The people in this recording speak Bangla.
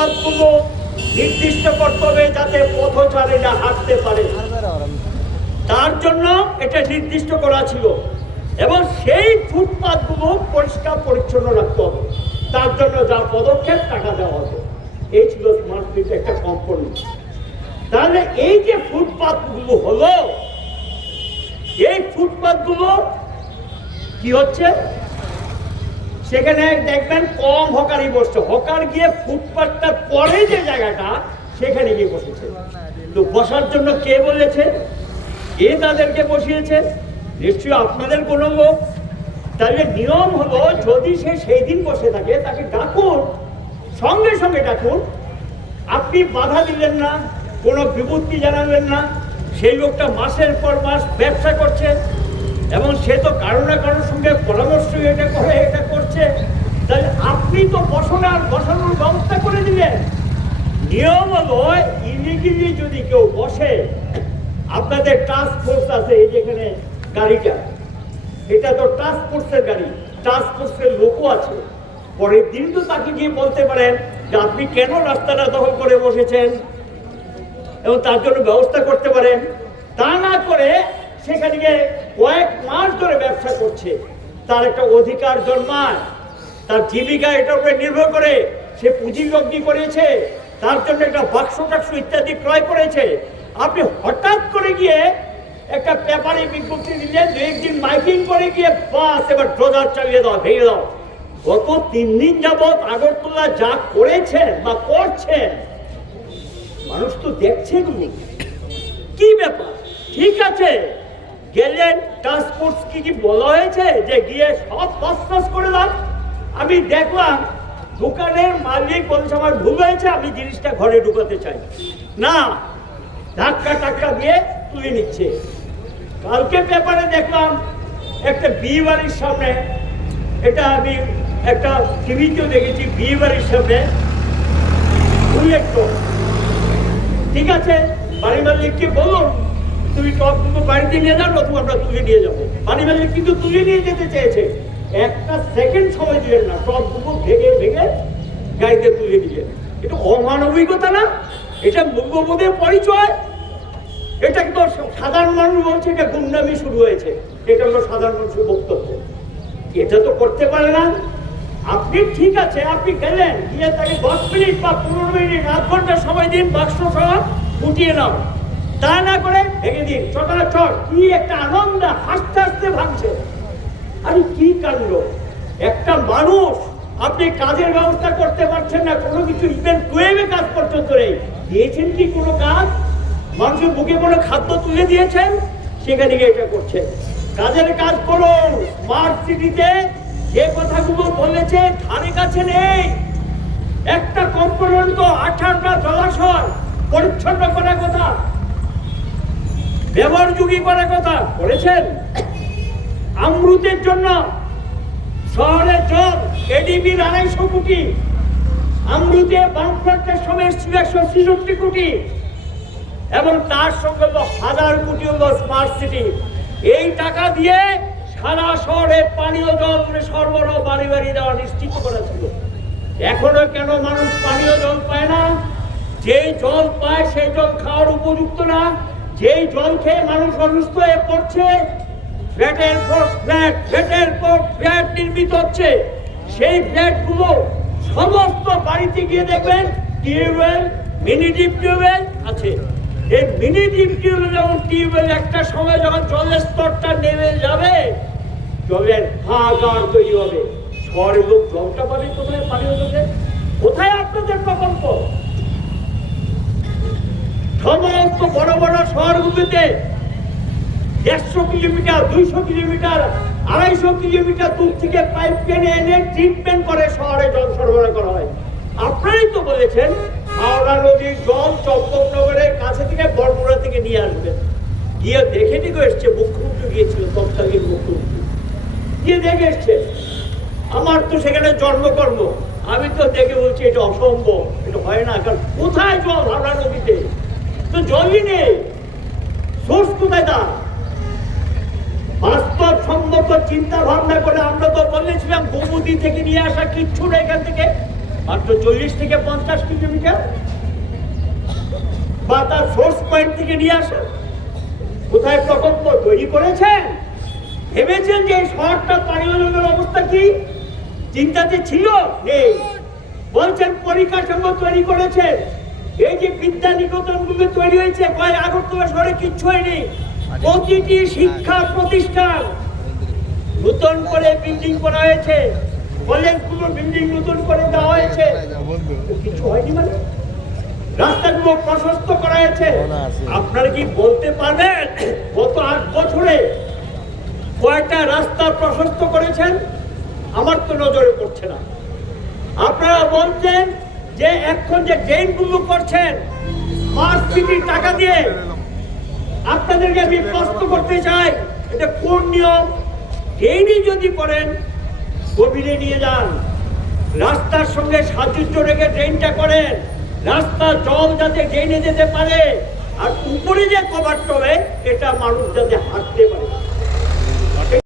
ফুটপাথগুলো নির্দিষ্ট করতে যাতে পথচারীরা হাঁটতে পারে। তার জন্য এটা নির্দিষ্ট করা ছিল। এবং সেই ফুটপাথগুলো পরিষ্কার পরিচ্ছন্ন রাখতে হবে। তার জন্য যা পদক্ষেপ টাকা দেওয়া হবে। এই ছিল স্মার্ট একটা কম্পোনেন্ট তাহলে এই যে ফুটপাথগুলো হলো, এই ফুটপাথগুলো কি হচ্ছে? সেখানে দেখবেন কম হকারই বসছে। হকার গিয়ে ফুটপাথটা পরে যে জায়গাটা, সেখানে গিয়ে বসেছে। তো বসার জন্য কে বলেছে কে তাদেরকে বসিয়েছে? নিশ্চয়ই আপনাদের কোনো লোক। তাহলে নিয়ম হলো, যদি সে সেই দিন বসে থাকে, তাকে ডাকুন। সঙ্গে সঙ্গে ডাকুন। আপনি বাধা দিলেন না, কোনো বিপত্তি জানালেন না। সেই লোকটা মাসের পর মাস ব্যবসা করছে। এবং সে তো কারও না কারোর সঙ্গে পরামর্শ এটা করে, এটা করছে তাহলে আপনি তো বসানোর বসানোর ব্যবস্থা করে দিলেন। নিয়ম হলো ইলিগিলি যদি কেউ বসে, আপনাদের টাস্ক ফোর্স আছে এই যেখানে গাড়িটা। এটা তো টাস্ক ফোর্সের গাড়ি টাস্ক ফোর্সের লোকও আছে। পরের দিন তো তাকে গিয়ে বলতে পারেন যে, আপনি কেন রাস্তাটা দখল করে বসেছেন? এবং তার জন্য ব্যবস্থা করতে পারেন। তা না করে সেখানে গিয়ে কয়েক মাস ধরে ব্যবসা করছে। তার একটা অধিকার জন্মায়। তার জীবিকা এটার উপরে নির্ভর করে। সে পুঁজি লগ্নি করেছে, তার জন্য একটা বাক্স টাক্স ইত্যাদি ক্রয় করেছে। আপনি হঠাৎ করে গিয়ে একটা পেপারে বিজ্ঞপ্তি দিলেন দু একদিন মাইকিং করে গিয়ে বাস, এবার ড্রোজার চালিয়ে দাও, ভেঙে দাও। গত তিন দিন যাবৎ আগরতলা যা করেছেন বা করছেন, মানুষ তো দেখছে কি ব্যাপার? ঠিক আছে? গেলেন টাস্ক ফোর্স কি কি বলা হয়েছে? যে গিয়ে সব ফসফস করে দাও। আমি দেখলাম দোকানের মালিক বলছে, আমার ভুল হয়েছে, আমি জিনিসটা ঘরে ঢুকাতে চাই। না, ধাক্কা টাক্কা দিয়ে তুলে নিচ্ছে। কালকে পেপারে দেখলাম একটা বিয়ে বাড়ির সামনে, এটা আমি একটা টিভিতেও দেখেছি, বিয়ে বাড়ির সামনে। বুলেট টোপ ঠিক আছে বাড়ি মালিককে বলুন তুমি টপগুলো বাড়িতে নিয়ে যাও নতুন আমরা তুলে নিয়ে যাব। বাড়ি মালিক কিন্তু তুলে নিয়ে যেতে চেয়েছে। একটা সেকেন্ড সময় দিলেন না টপগুলো ভেঙে ভেঙে গাড়িতে তুলে দিলেন এটা অমানবিকতা না? এটা মূল্যবোধের পরিচয়? এটা তো সাধারণ মানুষ বলছে এটা গুন্ডামি শুরু হয়েছে? এটা হলো সাধারণ মানুষের বক্তব্য। এটা তো করতে পারে না। আপনি ঠিক আছে, আপনি গেলেন, গিয়ে তাকে দশ মিনিট বা পনেরো মিনিট, আধ ঘণ্টা সময় দিন, বাক্স সহ উঠিয়ে নাও। তা না করে ভেঙে দিন। চটার চট কি একটা আনন্দ হাসতে হাসতে ভাঙছে। আরে কি কাণ্ড? একটা মানুষ, আপনি কাজের ব্যবস্থা করতে পারছেন না, কোনো কিছু ইভেন টুয়েলভে কাজ পর্যন্ত নেই। দিয়েছেন কি কোনো কাজ? মানুষের বুকে কোনো খাদ্য তুলে দিয়েছেন? সেখানে গিয়ে এটা করছেন। কাজের কাজ করুন। স্মার্ট সিটিতে যে কথাগুলো বলেছে ধারে কাছে নেই। একটা কম্পোনেন্ট তো আঠারোটা জলাশয়, পরিচ্ছন্ন করার কথা। ব্যবহারযোগী করার কথা করেছেন আমরুতের জন্য শহরের জল এডিবির আড়াইশো কোটি আমরুতে বামফ্রন্টের সময় একশো ছেষট্টি কোটি, এবং তার সঙ্গে তো হাজার কোটি হলো স্মার্ট সিটি এই টাকা দিয়ে সারা শহরে পানীয় জল সরবরাহ বাড়ি বাড়ি দেওয়া নিশ্চিত করা ছিল এখনও কেন মানুষ পানীয় জল পায় না? যেই জল পায় সেই জল খাওয়ার উপযুক্ত না? যেই জল খেয়ে মানুষ অসুস্থ হয়ে পড়ছে, ফ্ল্যাটের পর ফ্ল্যাট, ফ্ল্যাটের পর ফ্ল্যাট নির্মিত হচ্ছে। সেই ফ্ল্যাটগুলো সমস্ত বাড়িতে গিয়ে দেখবেন, টিউবওয়েল, মিনি ডিপ টিউবওয়েল আছে। এই মিনি ডিপ টিউবওয়েল এবং টিউবওয়েল একটা সময় যখন জলের স্তরটা নেমে যাবে, জলের হাহাকার তৈরি হবে। শহরের লোক পাবে কোথায়? পানি হতে কোথায় আপনাদের প্রকল্প সমস্ত বড় বড় শহরগুলিতে দেড়শো কিলোমিটার, দুইশো কিলোমিটার, আড়াইশো কিলোমিটার দূর থেকে পাইপ টেনে এনে ট্রিটমেন্ট করে শহরে জল সরবরাহ করা হয়। আপনারাই তো বলেছেন, হাওড়া নদীর জল চম্পকনগরের কাছে থেকে বরমুড়া থেকে নিয়ে আসবেন। গিয়ে দেখে টেকে এসছে, মুখ্যমন্ত্রী গিয়েছিল, তৎকালীন মুখ্যমন্ত্রী। গিয়ে দেখে এসছে, আমার তো সেখানে জন্মকর্ম। আমি তো দেখে বলছি, এটা অসম্ভব, এটা হয় না, কারণ কোথায় জল হাওড়া নদীতে? জলই নেই সোর্স কোথায় বাস্তব সম্মত চিন্তা ভাবনা করে আমরা তো বলেছিলাম, গোমতি থেকে নিয়ে আসা কিচ্ছু না এখান থেকে। মাত্র চল্লিশ থেকে পঞ্চাশ কিলোমিটার। বা তার সোর্স পয়েন্ট থেকে নিয়ে আসা। কোথায় প্রকল্প তৈরি করেছেন? ভেবেছেন যে এই শহরটা পানীয় অবস্থা কি? চিন্তাতে ছিল? নেই। বলছেন পরিকাঠামো তৈরি করেছেন। এই যে বিদ্যা নিকেতনগুলো তৈরি হয়েছে কয় আগরতলা শহরে কিচ্ছু হয়নি। প্রতিটি শিক্ষা প্রতিষ্ঠান নতুন করে বিল্ডিং করা হয়েছে। কলেজগুলো বিল্ডিং নতুন করে দেওয়া হয়েছে? কিছু হয়নি মানে? রাস্তাগুলো প্রশস্ত করা হয়েছে। আপনারা কি বলতে পারবেন গত আট বছরে কয়টা রাস্তা প্রশস্ত করেছেন? আমার তো নজরে পড়ছে না। আপনারা বলছেন যে এখন যে ড্রেনগুলো করছেন স্মার্ট টাকা দিয়ে আপনাদেরকে আমি প্রশ্ন করতে চাই, এটা কোন নিয়ম? ড্রেনই যদি করেন, গভীরে নিয়ে যান। রাস্তার সঙ্গে সাযুজ্য রেখে ড্রেনটা করেন। রাস্তা জল যাতে ড্রেনে যেতে পারে, আর উপরে যে কভার হবে, এটা মানুষ যাতে হাঁটতে পারে।